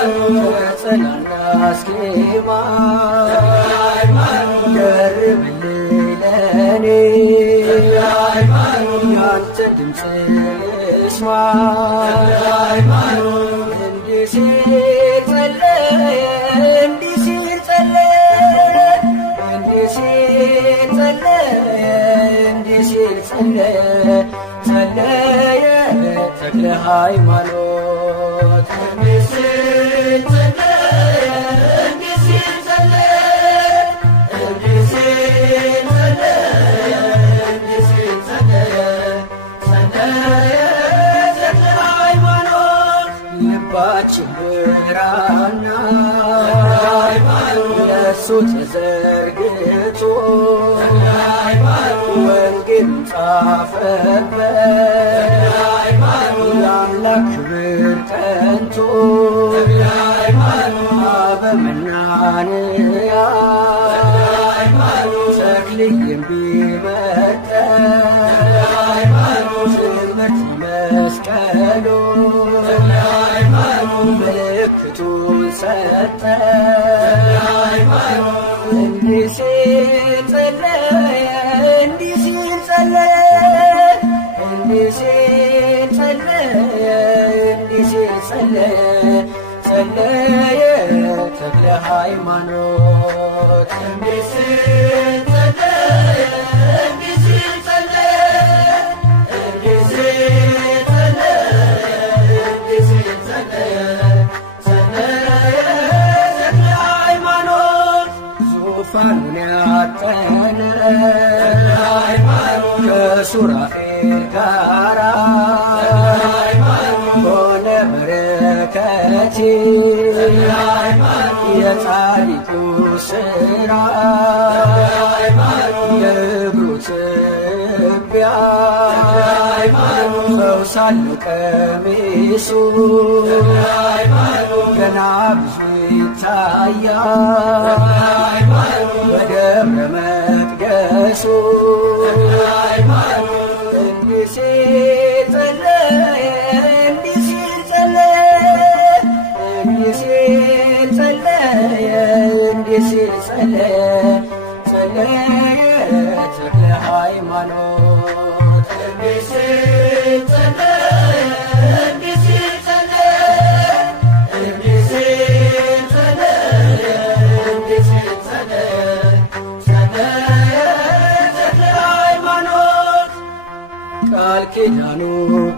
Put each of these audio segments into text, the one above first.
ከጸናና አስኬማ ደርብልኝ ለኔ ያንተን ድምፅ ልስማ እንዲህ ሲል ጸለየ እንዲህ ሲል ጸለየ እንዲህ ሲል ጸለየ እንዲህ ሲል ጸለየ ጸለየ ተክለ ሃይማኖት እንዲህ ሲል ጸለየ እንዲህ ሲል ጸለየ እንዲህ ሲል ጸለየ እንዲህ ሲል ጸለየ ጸለየ ተክለ ሃይማኖት ልባችን ብራና ለእሱ ተዘርግቶ ወንጌል ጻፈበት የአምላክ ክብር ቀንቶ አበምናንያ ተክልዬም ቢመጠን ትምህርት መስቀሉ ምልክቱን ሰጠ እንዲህ ሲል ጸለየ እንዲህ ሲል ጸለየ እንዲህ ሲል ጸለየ እንዲህ ሲል ጸለየ ጸለየ ተክለ ሃይማኖት እንዲህ ሲል ጸለየ እንዲህ ሲል ጸለየ እንዲህ ሲል ጸለየ እንዲህ ሲል ጸለየ ጸለየ ተክለ ሃይማኖት ዙፋኑን ያጠነ ከሱራፌል ጋራ ሆነ በረከቴ የጻድቁ ሥራ የእግሩ ትቢያ ፈውስ አለው ቀሚሱ ገና ብዙ ይታያል በደብረ መቅደሱ እንዲህ ሲል ጸለየ እንዲህ ሲል ጸለየ እንዲህ ሲል ጸለየ እንዲህ ሲል ጸለየ ጸለየ ተክለ ሃይማኖት እንዲህ ሲል ጸለየ እንዲህ ሲል ጸለየ እንዲህ ሲል ጸለየ እንዲህ ሲል ጸለየ ጸለየ ተክለ ሃይማኖት ቃል ኪዳኑ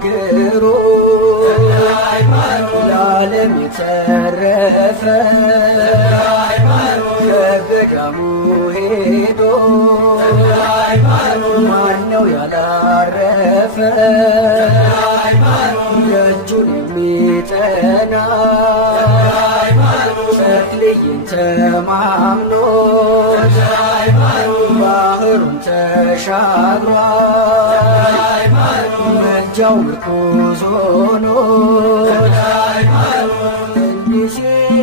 ግሩም ለዓለም የተረፈ ከገዳሙ ሄዶ ማነው ያላረፈ ደጁን የሚጠና ተክልዬን ተማምኖት ባህሩን ተሻግሯል መጃው ምርኩዝ ሆኖት እንዲህ ሲል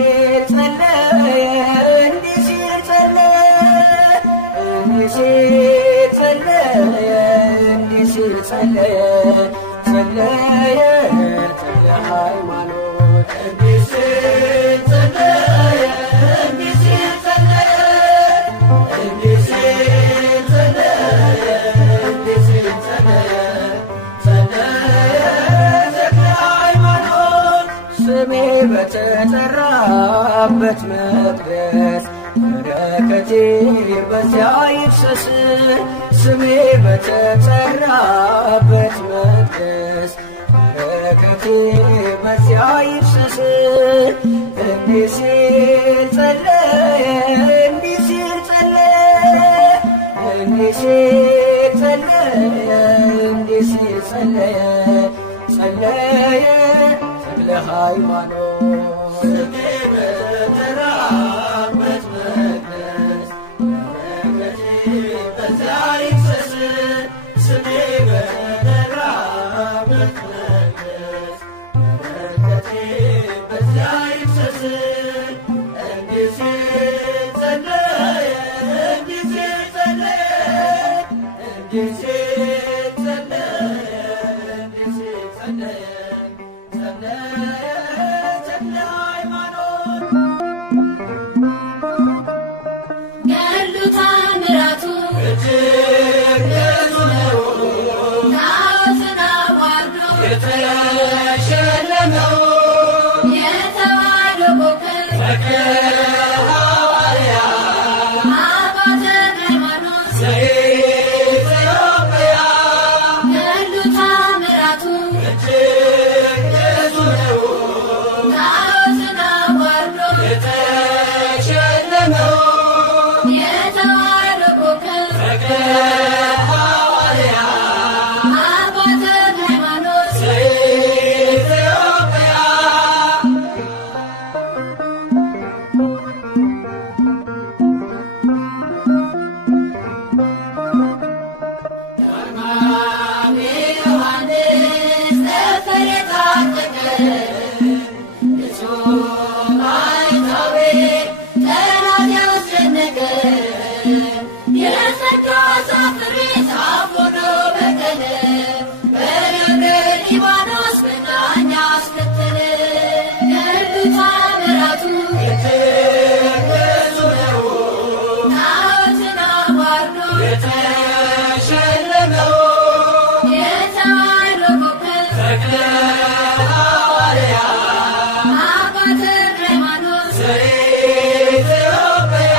ጸለየ እንዲህ ሲል ጸለየ እንዲህ ሲል ጸለየ እንዲህ ሲል ጸለየ ጸለየ ተክለ ሃይማኖት እንዲህ ሲል ጸለየ እንዲህ ሲል ጸለየ እንዲህ ሲል ጸለየ እንዲህ ሲል ጸለየ ጸለየ ተክለ ሃይማኖት ስሜ በተጠራበት መቅደስ በረከቴ በዚያ ይፍሰስ ስሜ በተጠራበት መቅደስ በረከቴ በዚያ ይፍሰስ እንዲህ ሲል ጸለየ እንዲህ ሲል ጸለየ እንዲህ ሲል ጸለየ እንዲህ ሲል ጸለየ ጸለየ ተክለ ሃይማኖት ስሜ በተጠራበት መቅደስ በረከቴ በዚያ ይፍሰስ ስሜ በተጠራበት መቅደስ በረከቴ በዚያ ይፍሰስ እንዲህ ሲል ጸለየ እንዲህ ሲል ጸለየ እንዲህ ሲል ጸለየ እንዲህ ሲል ጸለየ ጸለየ ተክለ ሃይማኖት ተአምራቱ እጅግ ብዙ ነው ጣዖትን አዋርዶ የተሸለመው የተዋሕዶ ኮከብ ተክለ ሐዋርያ አባ ተክለ ሃይማኖት ዘኢትዮጵያ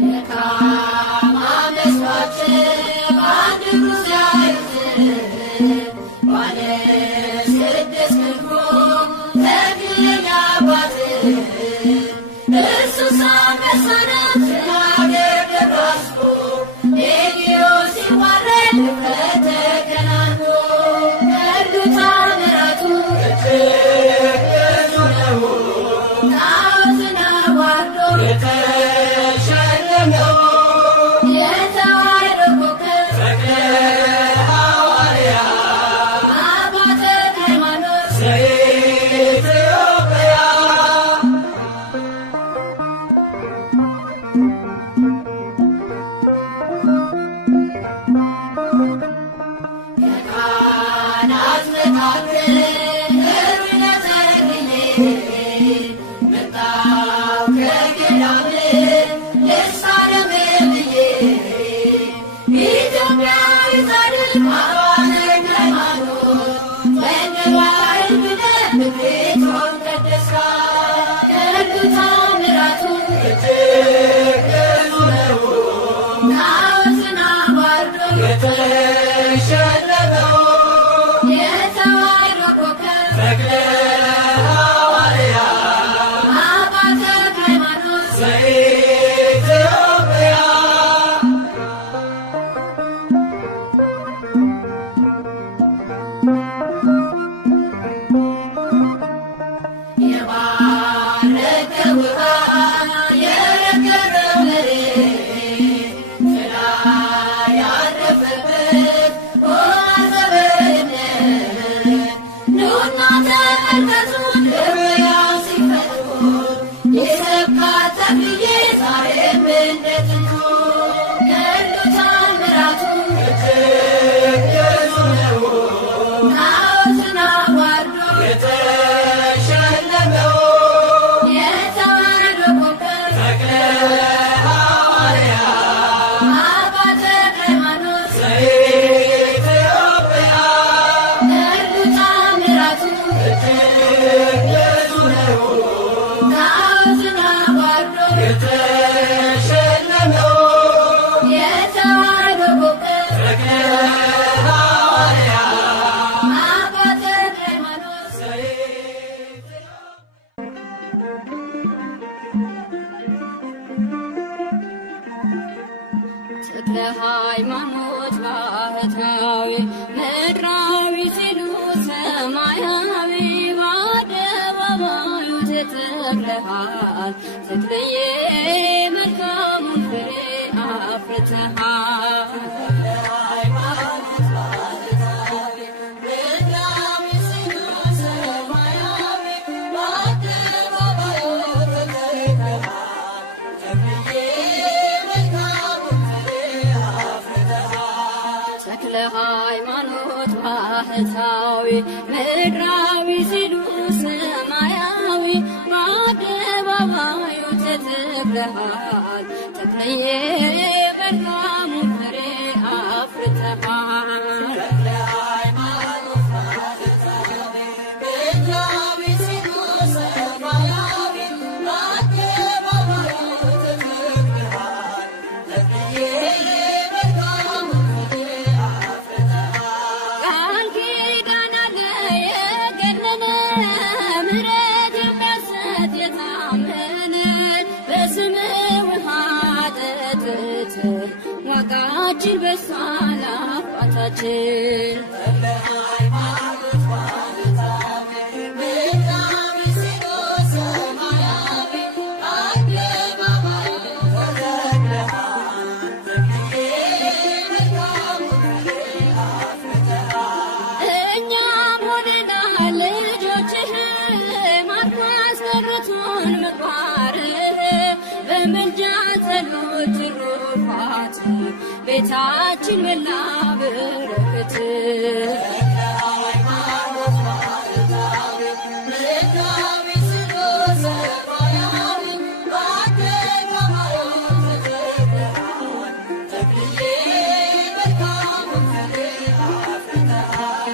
ደካማ መስሏቸው በአንድ እግሩ ሲያዩት ባለ ስድስት ክንፉ ተክለኛ አባት እርሱስ አንበሳ ነው ከአገር ደራስቦ ሌጊዮን ሲዋረድ ከተከናንቦ ገድሉ ተአምራቱ እጅግ ብዙ ነው ጣዖትን አዋርዶ የተሸለመው የተዋሕዶ ኮከብ ተክለ ሐዋርያ አባ ተክለ ሃይማኖት ዘኢትዮጵያ ከካህናት መካከል እሩነ ተክሌ መጣሁ ከገዳም ልሳለም ብዬ ኢትዮጵያዊ ጻድቅ አባ ተክለ ሃይማኖት በንዋይ ብለህ ምክሪቱን ቀደስካት ገድሉ ተአምራቱ እጅግ ብዙ ነው ጣዖትን አዋርዶ የተሸለመው የተዋሕዶ ኮከብ ተክለ ሐዋርያ አባ ተክለ ሃይማኖት ዘኢትዮጵያ የባረከ ውሃ የረገረው መሬት ጥላ ያረፈበት ሆና ዘበነት ኑና ተመልከቱ ድውያን ሲፈቱ የሰብካት ተክልዬ ዛሬም እንደ ጥንቱ ገድሉ ተአምራቱ እጅግ ብዙ ነው ጣዖትን አዋርዶ የተሸለመው የተዋሕዶ ኮከብ ተክለ ሐዋርያ አባ ተክለ ሃይማኖት ዘኢትዮጵያ ገድሉ ተአምራቱ እጅግ ብዙ ነው ጣዖትን አዋርዶ የተሸለመው የተዋሕዶ ኮከብ ተክለ ሐዋርያ አባ ተክለ ሃይማኖት ዘኢትዮጵያ ተክለ ሃይማኖት ባህታዊ ምድራዊ ሲሉ ሰማያዊ በአደባባዩ ተተክለሃል ተክልዬ መልካሙን ፍሬ አፍርተሃል ተክለ ሃይማኖት ባህታዊ ምድራዊ ሲሉ ሰማያዊ በአደባባዩ ተተክለሃል ተክልዬ መልካሙን ፍሬ አፍርተሃል ቃል ኪዳን አለ የገነነ ምሕረት የሚያሰጥ የታመነ በስምህ ውሃ ጠጥተን ዋጋችን በዝቷል አባታችን እኛም ሆነናል ልጆችህ ማርኮ አስቀርቶን ምግባርህ በምልጃ ጸሎት ትሩፋት ቤታችን መላ በረከት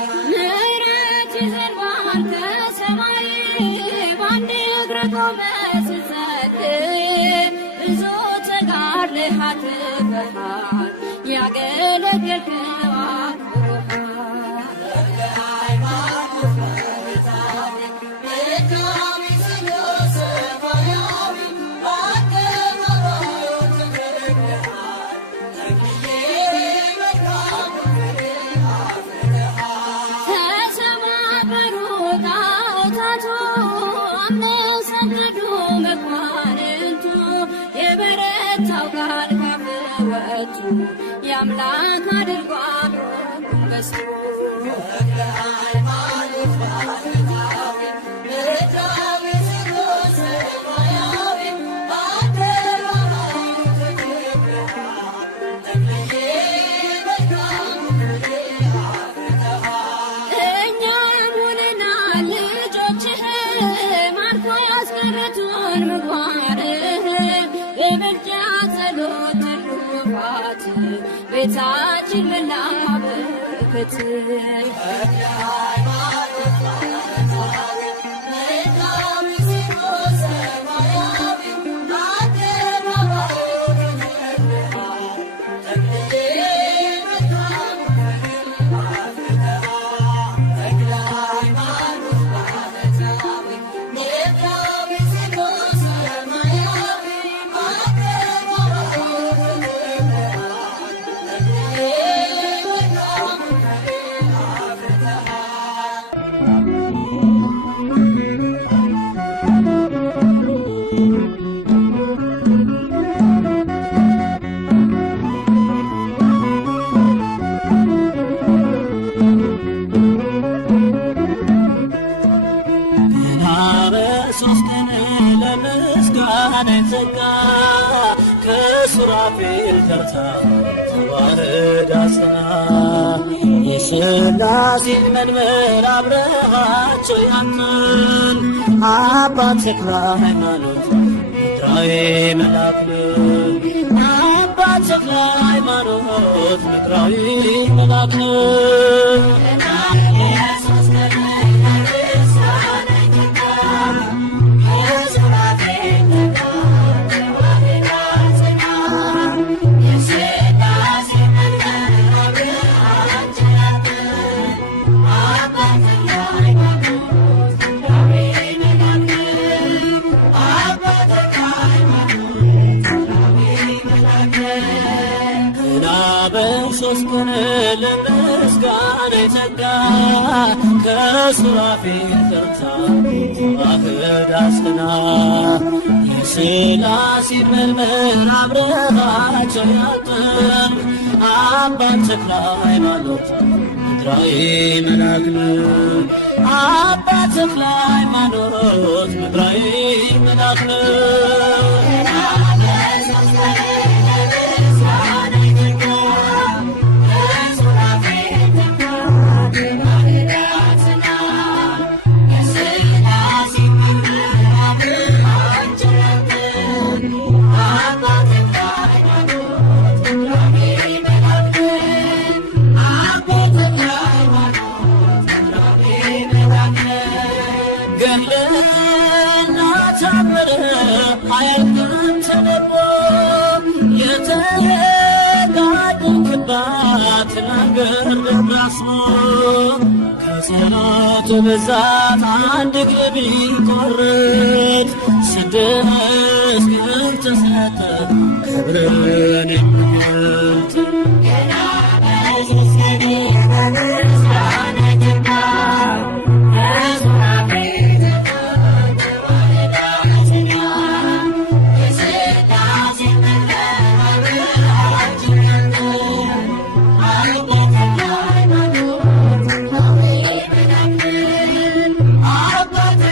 ምሕረት ይዘንባል ከሰማይ በአንድ እግር ቆመህ ስትጸልይ ብዙ ተጋድለህ አትርፈሃል ያገለገልከው ተሰባበሩ ጣዖታቱ አምነው ሰገዱ መኳንንቱ የበረታው ቃል ካፍ ወጡ የአምላክ አድርጓል በስቶ እኛም ሆነናል ልጆችህ ማርኮ ያስቀረቱን ምግባርህ በምልጃ ጸሎት ትሩፋት ቤታችን መላ በረከት በሦስት ቀን ለምስጋና የተጋ ከሱራፌል ተርታ ተዋረድ አጽና የሥላሴን መንበር አብረሃቸው ያምን አባት ተክለ ሃይማኖት ምድራዊ መልአክ አባት ተክለ ሃይማኖት ምድራዊ መልአክ በሦስት ቀን ለምስጋና የተጋ ከሱራፌል ተርታ ተዋረድ አጽና የሥላሴን መንበር አብረሃቸው ያጠን አባት ተክለ ሃይማኖት ምድራዊ መልአክ አባት ተክለ ሃይማኖት ምድራዊ መልአክ ገለና ታምር አያልቅም ተነቦ የተጋደልክባት ነገር ደብራስሞ ከጸሎት ብዛት አንድ እግር ቢቆርጥ 6 ግን ተሰጠ ክብርን የምትገልጥ